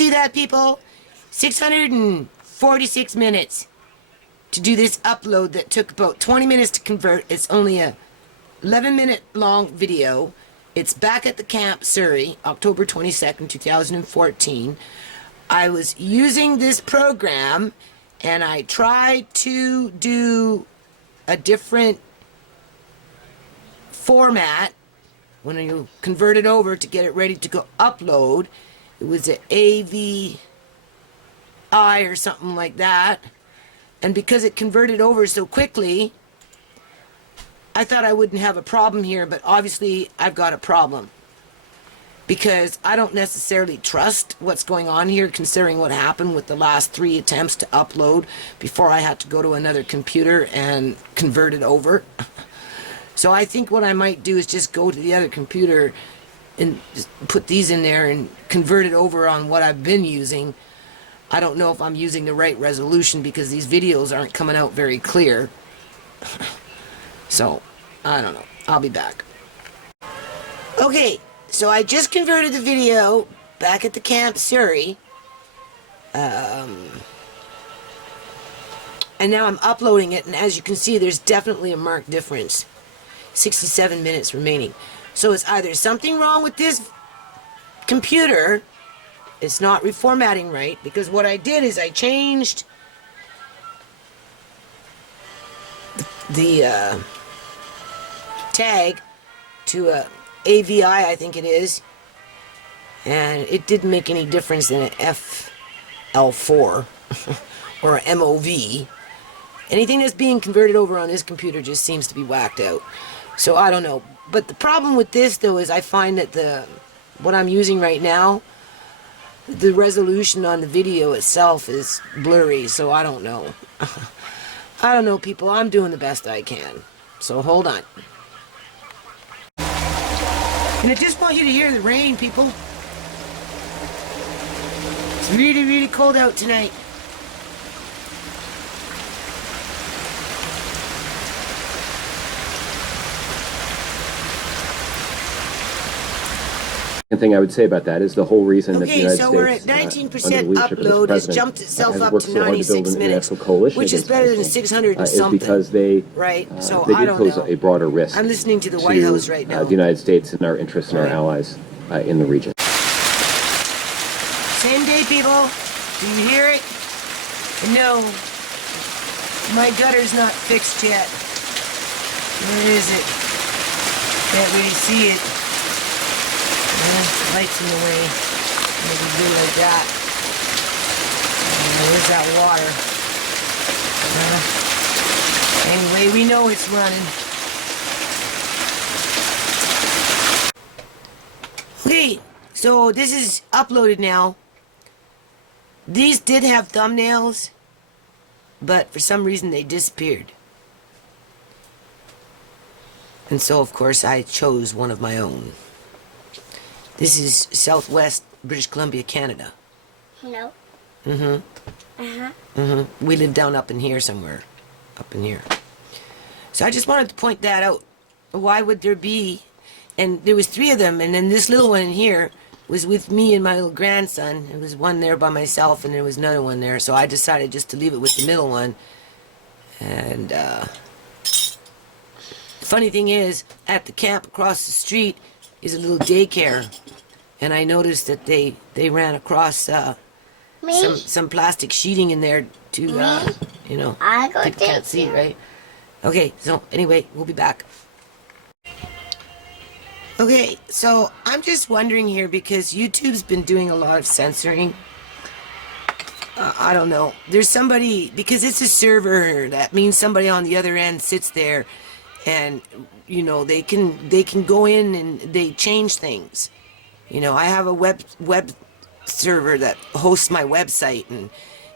see that, people? 646 minutes to do this upload that took about 20 minutes to convert. It's only a 11-minute long video. It's back at the camp, Surrey, October 22nd, 2014. I was using this program, and I tried to do a different format when you convert it over to get it ready to go upload. It was an AVI or something like that. And because it converted over so quickly, I thought I wouldn't have a problem here, but obviously I've got a problem. Because I don't necessarily trust what's going on here, considering what happened with the last 3 attempts to upload before I had to go to another computer and convert it over. So I think what I might do is just go to the other computer and just put these in there and convert it over on what I've been using. I don't know if I'm using the right resolution because these videos aren't coming out very clear. So, I don't know. I'll be back. Okay, so I just converted the video back at the camp, Surrey. And now I'm uploading it, and as you can see, there's definitely a marked difference. 67 minutes remaining. So it's either something wrong with this computer, it's not reformatting right, because what I did is I changed the tag to a AVI, I think it is, and it didn't make any difference in an FL4 or an MOV. Anything that's being converted over on this computer just seems to be whacked out. So I don't know. But the problem with this, though, is I find that what I'm using right now, the resolution on the video itself is blurry, so I don't know. I don't know, people. I'm doing the best I can. So hold on. And I just want you to hear the rain, people. It's really, really cold out tonight. Thing I would say about that is the whole reason that the United so States, we're at 19% upload, has jumped itself up to so 96 minutes, which is better than 600 and something. Because they, right? So they I did don't pose know. a broader risk. I'm listening to the White House right now. The United States and our interests and our allies in the region. Same day, people. Do you hear it? No. My gutter's not fixed yet. Where is it? Can't really see it. Lights in the way. Maybe do like that. There's that water. Anyway, we know it's running. Okay, so this is uploaded now. These did have thumbnails, but for some reason they disappeared. And so, of course, I chose one of my own. This is Southwest British Columbia, Canada. No. We live down up in here somewhere. Up in here. So I just wanted to point that out. Why would there be... And there was 3 of them, and then this little one in here was with me and my little grandson. There was one there by myself, and there was another one there. So I decided just to leave it with the middle one. And, the funny thing is, at the camp across the street is a little daycare, and I noticed that they ran across some plastic sheeting in there to you know, people can't see, right? Okay, so anyway, we'll be back. Okay, so I'm just wondering here, because YouTube's been doing a lot of censoring. I don't know. There's somebody, because it's a server, that means somebody on the other end sits there, and you know, they can go in and they change things. You know, I have a web server that hosts my website, and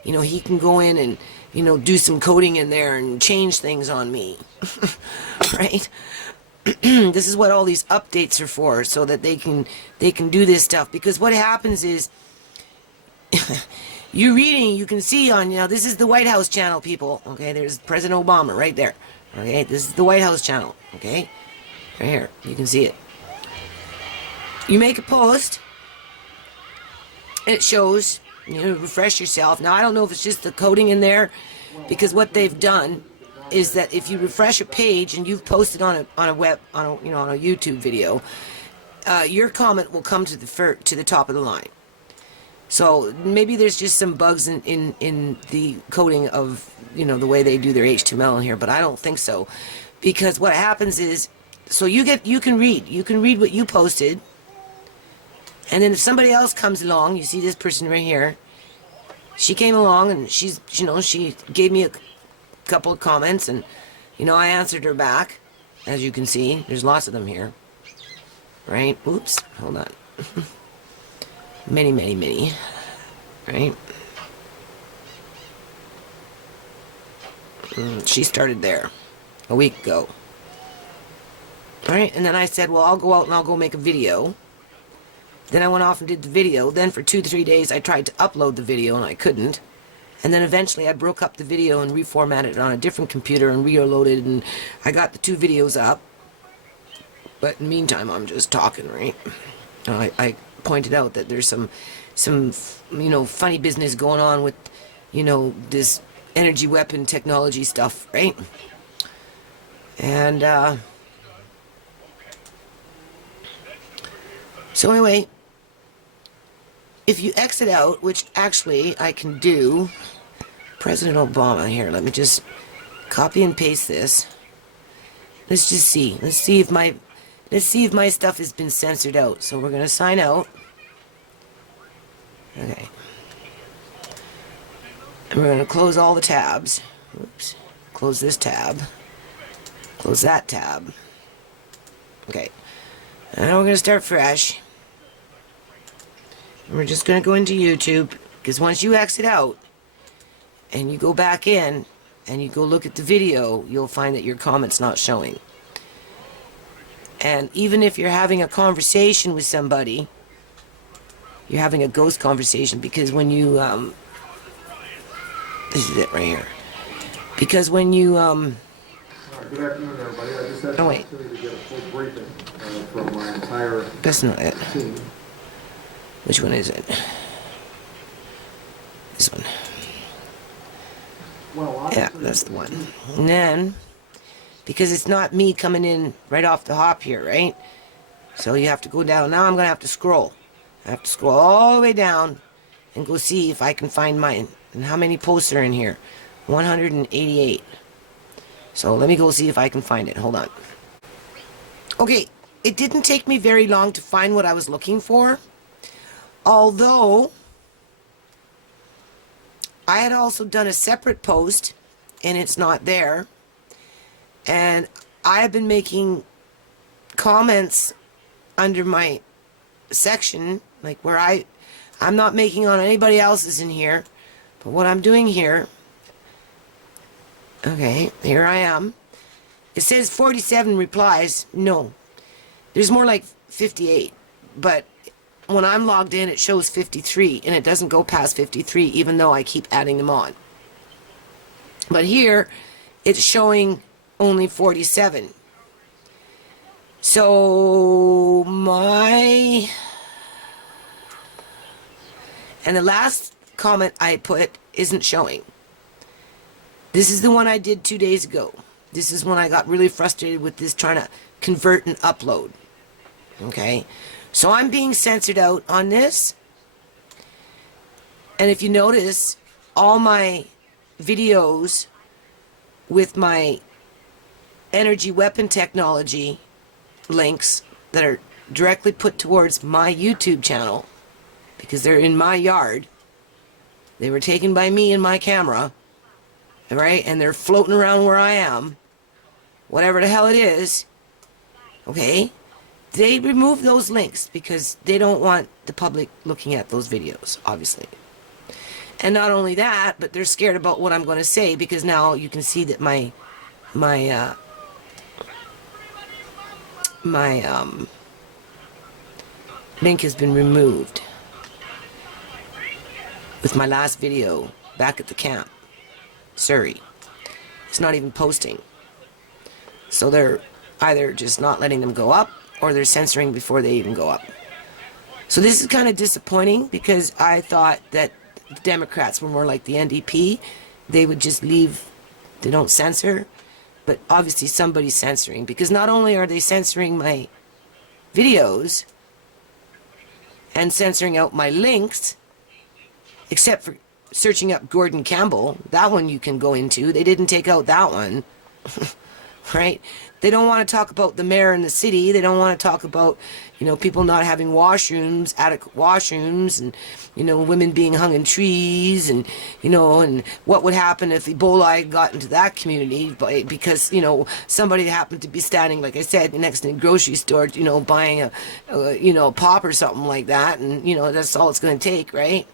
you know, he can go in and, you know, do some coding in there and change things on me. Right? This is what all these updates are for, so that they can do this stuff. Because what happens is you're reading, you can see on, you know, this is the White House channel, people. Okay, there's President Obama right there. Okay, this is the White House channel. Okay, right here, you can see it. You make a post, it shows, you know, refresh yourself. Now I don't know if it's just the coding in there, because what they've done is that if you refresh a page and you've posted on a YouTube video, your comment will come to the top of the line. So maybe there's just some bugs in the coding of, you know, the way they do their HTML in here, but I don't think so, because what happens is, so you can read what you posted, and then if somebody else comes along, you see this person right here, she came along and she gave me a couple of comments, and you know, I answered her back. As you can see, there's lots of them here, right? Oops, hold on. many, right? She started there a week ago. Right, and then I said, well, I'll go out and I'll go make a video. Then I went off and did the video. Then for 2-3 days I tried to upload the video and I couldn't. And then eventually I broke up the video and reformatted it on a different computer and re-loaded, and I got the 2 videos up. But in the meantime, I'm just talking, right? I pointed out that there's some you know, funny business going on with, you know, this energy weapon technology stuff, right? And so anyway, if you exit out, which actually I can do, President Obama here, let me just copy and paste this. Let's just see. Let's see if my stuff has been censored out. So we're going to sign out. Okay. And we're going to close all the tabs. Oops. Close this tab. Close that tab. Okay. And now we're going to start fresh. And we're just going to go into YouTube, because once you exit out and you go back in and you go look at the video, you'll find that your comment's not showing. And even if you're having a conversation with somebody, you're having a ghost conversation, because when you this is it right here. Because when you Good afternoon, everybody. I just had Oh, an wait. opportunity to get a full briefing from my entire that's not it. team. Which one is it? This one. Well, Yeah, obviously, that's the one. And then, because it's not me coming in right off the hop here, right? So you have to go down. Now I'm going to have to scroll. I have to scroll all the way down and go see if I can find mine. And how many posts are in here? 188. So let me go see if I can find it. Hold on. Okay, it didn't take me very long to find what I was looking for. Although, I had also done a separate post, and it's not there. And I have been making comments under my section, like where I'm not making on anybody else's in here. But what I'm doing here, okay, here I am. It says 47 replies. No, there's more like 58. But when I'm logged in, it shows 53, and it doesn't go past 53, even though I keep adding them on. But here, it's showing only 47. So and the last comment I put isn't showing. This is the one I did 2 days ago. This is when I got really frustrated with this trying to convert and upload. Okay? So I'm being censored out on this. And if you notice, all my videos with my energy weapon technology links that are directly put towards my YouTube channel, because they're in my yard, they were taken by me and my camera, right? And they're floating around where I am, whatever the hell it is, okay? They remove those links because they don't want the public looking at those videos, obviously. And not only that, but they're scared about what I'm going to say, because now you can see that my link has been removed with my last video back at the camp, Surrey. It's not even posting. So they're either just not letting them go up, or they're censoring before they even go up. So this is kind of disappointing because I thought that the Democrats were more like the NDP. They would just leave, they don't censor, but obviously somebody's censoring, because not only are they censoring my videos and censoring out my links, except for searching up Gordon Campbell, that one you can go into. They didn't take out that one, right? They don't want to talk about the mayor in the city. They don't want to talk about, you know, people not having washrooms, adequate washrooms, and, you know, women being hung in trees, and, you know, and what would happen if Ebola got into that community because, you know, somebody happened to be standing, like I said, next to a grocery store, you know, buying a pop or something like that, and, you know, that's all it's going to take, right?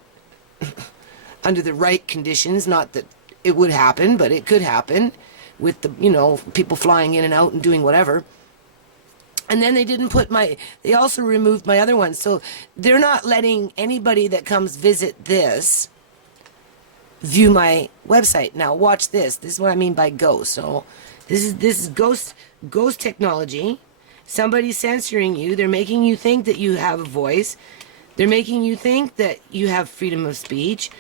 Under the right conditions, not that it would happen, but it could happen with the, you know, people flying in and out and doing whatever. And then they didn't put they also removed my other ones. So they're not letting anybody that comes visit this view my website. Now watch this. This is what I mean by ghost. So this is ghost technology. Somebody's censoring you. They're making you think that you have a voice. They're making you think that you have freedom of speech,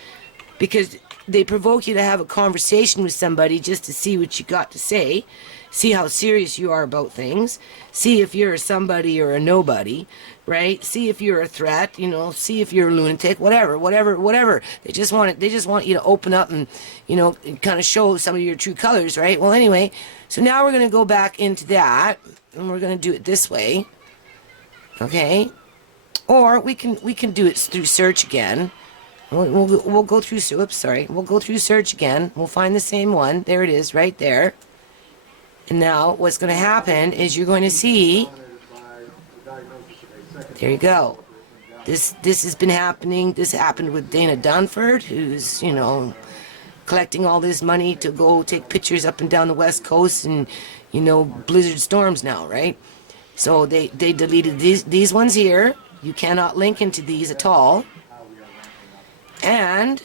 because they provoke you to have a conversation with somebody just to see what you got to say, see how serious you are about things, see if you're a somebody or a nobody, right? See if you're a threat, you know, see if you're a lunatic, whatever. They just want you to open up and, you know, kind of show some of your true colors, right? Well, anyway, so now we're going to go back into that, and we're going to do it this way, okay? Or we can do it through search again. We'll go through, oops, sorry. We'll go through search again. We'll find the same one. There it is, right there. And now what's going to happen is you're going to see, there you go. This has been happening. This happened with Dana Dunford, who's, you know, collecting all this money to go take pictures up and down the West Coast and, you know, blizzard storms now, right? So they deleted these ones here. You cannot link into these at all. And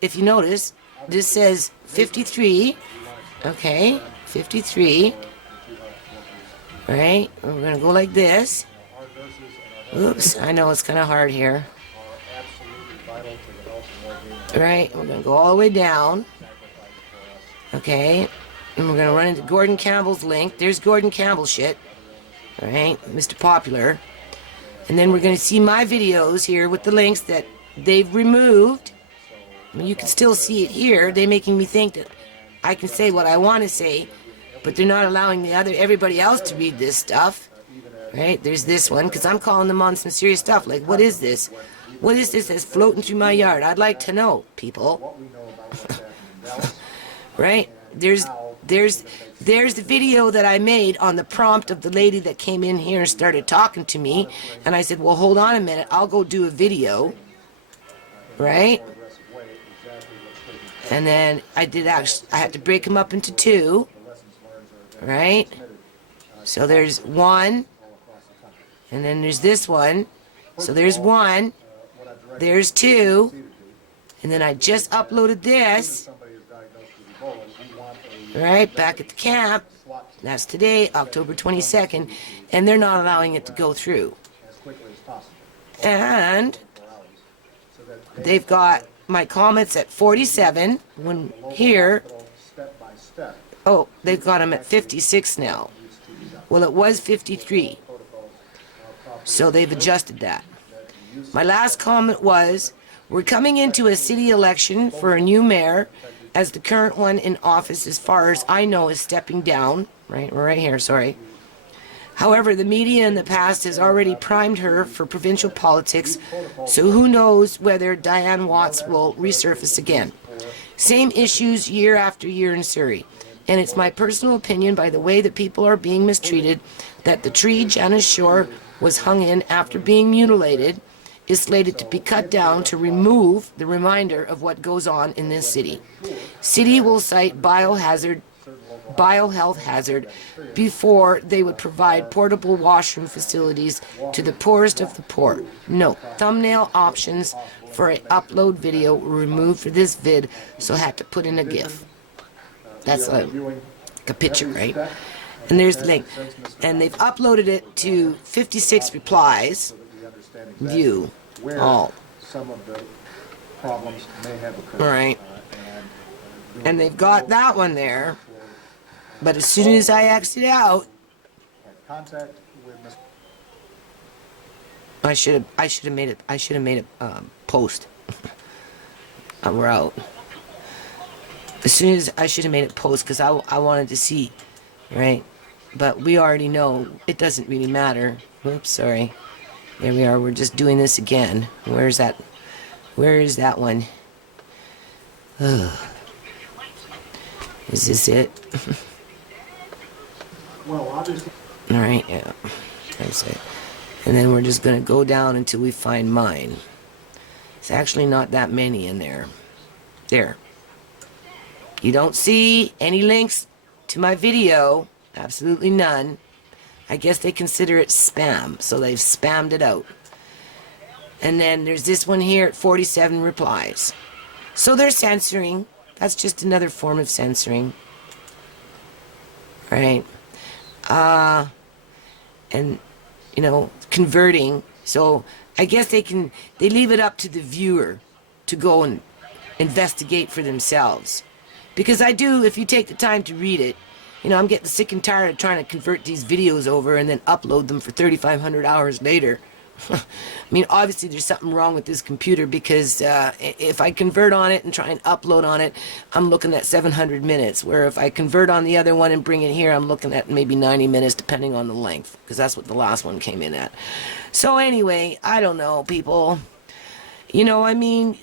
if you notice, this says 53, okay, 53, all right, we're going to go like this. Oops, I know it's kind of hard here. All right, we're going to go all the way down, okay, and we're going to run into Gordon Campbell's link. There's Gordon Campbell shit, all right, Mr. Popular. And then we're going to see my videos here with the links that they've removed. I mean, you can still see it here. They're making me think that I can say what I want to say, but they're not allowing everybody else to read this stuff. Right? There's this one, because I'm calling them on some serious stuff. Like, what is this? What is this that's floating through my yard? I'd like to know, people. Right? There's the video that I made on the prompt of the lady that came in here and started talking to me, and I said, well, hold on a minute, I'll go do a video, right? And then I had to break them up into two, right? So there's one, and then there's this one. So there's one, there's two, and then I just uploaded this. Right, back at the camp. That's today, October 22nd, and they're not allowing it to go through. And they've got my comments at 47, when here, oh, they've got them at 56 now. Well, it was 53, so they've adjusted that. My last comment was, we're coming into a city election for a new mayor, as the current one in office, as far as I know, is stepping down. Right, we're right here, sorry. However, the media in the past has already primed her for provincial politics, so who knows whether Diane Watts will resurface again. Same issues year after year in Surrey. And it's my personal opinion, by the way that people are being mistreated, that the tree Janice Shore was hung in after being mutilated is slated to be cut down to remove the reminder of what goes on in this city. City will cite biohealth hazard before they would provide portable washroom facilities to the poorest of the poor. Note, thumbnail options for an upload video were removed for this vid, so I had to put in a GIF. That's like a picture, right? And there's the link. And they've uploaded it to 56 replies. understand exactly view where all. some of the problems may have occurred. Right. And they've got that one there. But as soon All as I exit out, had contact with Mr. I should have made it post. We're out. As soon as I should have made it post because I wanted to see, right? But we already know it doesn't really matter. Whoops, sorry. There we are. We're just doing this again. Where's that? Where is that one? Ugh. Is this it? Well, obviously. All right, yeah. That's it. And then we're just gonna go down until we find mine. It's actually not that many in there. There. You don't see any links to my video. Absolutely none. I guess they consider it spam, so they've spammed it out. And then there's this one here at 47 replies. So they're censoring. That's just another form of censoring. Right? And, you know, converting. So I guess they leave it up to the viewer to go and investigate for themselves. Because I do, if you take the time to read it, you know, I'm getting sick and tired of trying to convert these videos over and then upload them for 3,500 hours later. I mean, obviously there's something wrong with this computer because if I convert on it and try and upload on it, I'm looking at 700 minutes. Where if I convert on the other one and bring it here, I'm looking at maybe 90 minutes depending on the length. Because that's what the last one came in at. So anyway, I don't know, people. You know, I mean,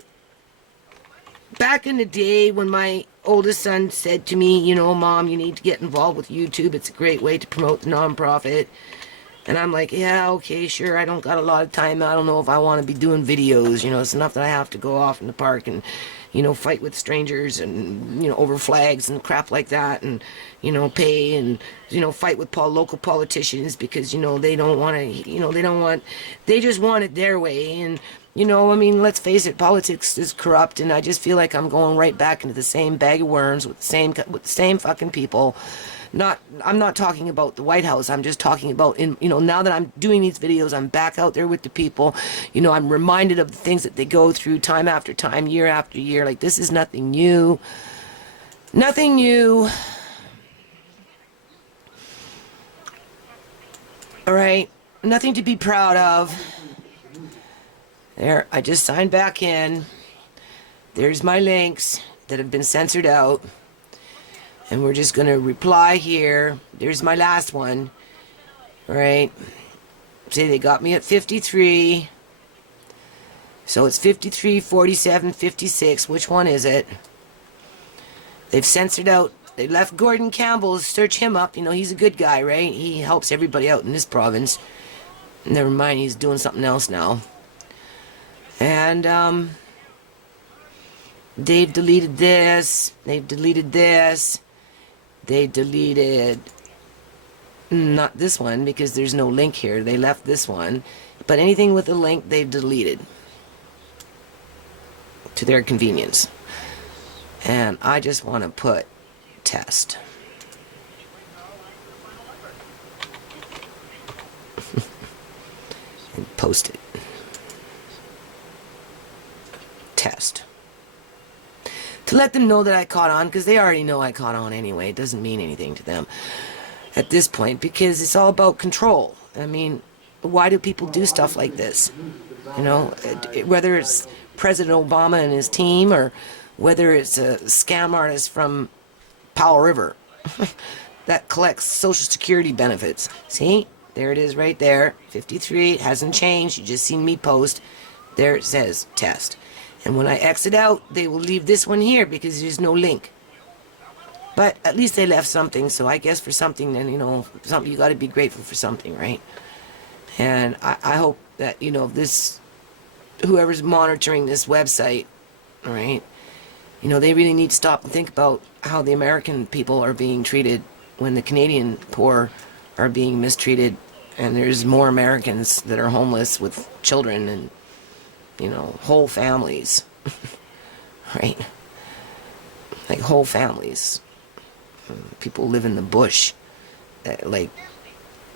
back in the day when my oldest son said to me, you know, Mom, you need to get involved with YouTube. It's a great way to promote the nonprofit. And I'm like, yeah, okay, sure. I don't got a lot of time. I don't know if I want to be doing videos. You know, it's enough that I have to go off in the park and, you know, fight with strangers and, you know, over flags and crap like that. And, you know, pay and, you know, fight with local politicians because, you know, they don't want to, you know, they just want it their way. And, you know, I mean, let's face it, politics is corrupt. And I just feel like I'm going right back into the same bag of worms with the same fucking people. I'm not talking about the White House. I'm just talking about, you know, now that I'm doing these videos, I'm back out there with the people. You know, I'm reminded of the things that they go through time after time, year after year. Like, this is nothing new. Nothing new. All right. Nothing to be proud of. There, I just signed back in. There's my links that have been censored out. And we're just going to reply here. There's my last one. Right? Say they got me at 53. So it's 53, 47, 56. Which one is it? They've censored out. They left Gordon Campbell. Search him up. You know, he's a good guy, right? He helps everybody out in this province. Never mind, he's doing something else now. And, they've deleted this. They've deleted this. They deleted not this one because there's no link here. They left this one. But anything with a link, they've deleted to their convenience. And I just want to put test. And post it. Test. To let them know that I caught on, because they already know I caught on anyway. It doesn't mean anything to them at this point, because it's all about control. I mean, why do people do stuff like this? You know, whether it's President Obama and his team, or whether it's a scam artist from Powell River that collects Social Security benefits. See? There it is right there. 53. It hasn't changed. You just seen me post. There it says test. And when I exit out, they will leave this one here because there's no link. But at least they left something, so I guess for something, then, you know, something, you got to be grateful for something, right? And I hope that, you know, this, whoever's monitoring this website, all right, you know, they really need to stop and think about how the American people are being treated when the Canadian poor are being mistreated, and there's more Americans that are homeless with children and, you know, whole families, right? Like whole families. People live in the bush, like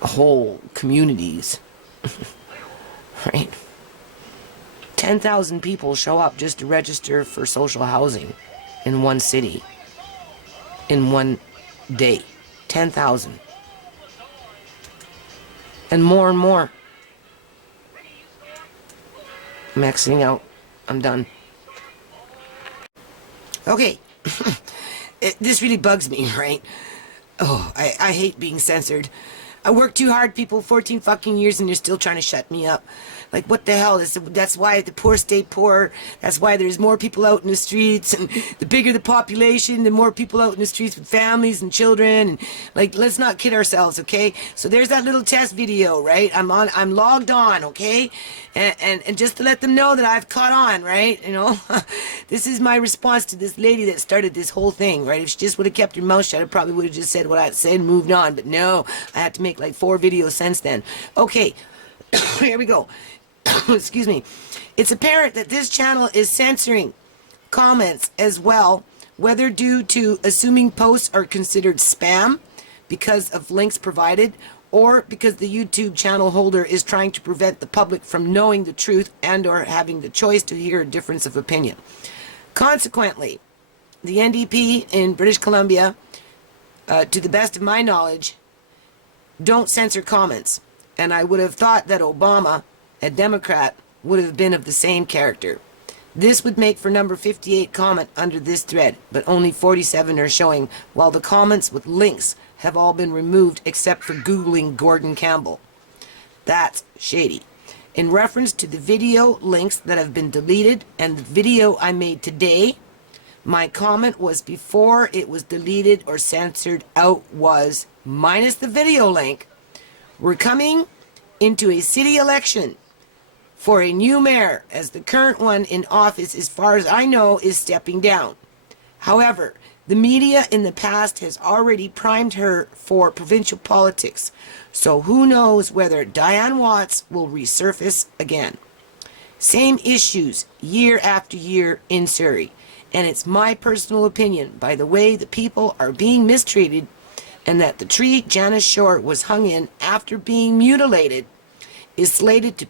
whole communities, right? 10,000 people show up just to register for social housing in one city in one day. 10,000. And more. I'm exiting out. I'm done. Okay. This really bugs me, right? Oh, I hate being censored. I worked too hard, people, 14 fucking years, and you're still trying to shut me up. Like, what the hell? That's why the poor stay poor. That's why there's more people out in the streets, and the bigger the population, the more people out in the streets with families and children. And, like, let's not kid ourselves, okay? So there's that little test video, right? I'm logged on, okay? And just to let them know that I've caught on, right? You know, this is my response to this lady that started this whole thing, right? If she just would have kept her mouth shut, I probably would have just said what I said and moved on. But no, I had to make like 4 videos since then. Okay, here we go. Excuse me. It's apparent that this channel is censoring comments as well, whether due to assuming posts are considered spam because of links provided, or because the YouTube channel holder is trying to prevent the public from knowing the truth and or having the choice to hear a difference of opinion. Consequently, the NDP in British Columbia, to the best of my knowledge, don't censor comments. And I would have thought that Obama, a Democrat, would have been of the same character. This would make for number 58 comment under this thread, but only 47 are showing, while the comments with links have all been removed except for Googling Gordon Campbell. That's shady. In reference to the video links that have been deleted and the video I made today, my comment was before it was deleted or censored out was, minus the video link, we're coming into a city election for a new mayor, as the current one in office, as far as I know, is stepping down. However, the media in the past has already primed her for provincial politics, so who knows whether Diane Watts will resurface again. Same issues year after year in Surrey, and it's my personal opinion, by the way the people are being mistreated, and that the tree Janice Shore was hung in after being mutilated is slated to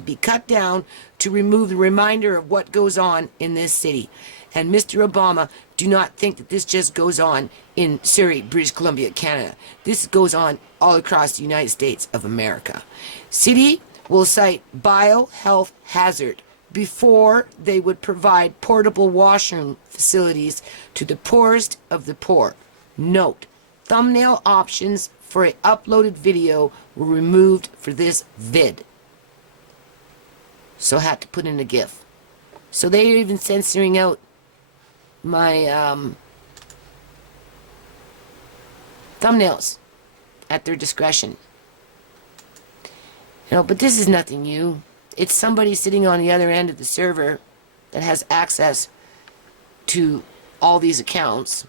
be cut down to remove the reminder of what goes on in this city. And Mr. Obama, do not think that this just goes on in Surrey, British Columbia, Canada. This goes on all across the United States of America. City will cite biohealth hazard before they would provide portable washroom facilities to the poorest of the poor. Note, thumbnail options for an uploaded video were removed for this vid. So I had to put in a GIF. So they're even censoring out my thumbnails at their discretion. You know, but this is nothing new. It's somebody sitting on the other end of the server that has access to all these accounts,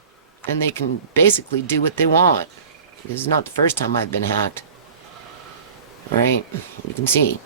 and they can basically do what they want. This is not the first time I've been hacked. Right? You can see.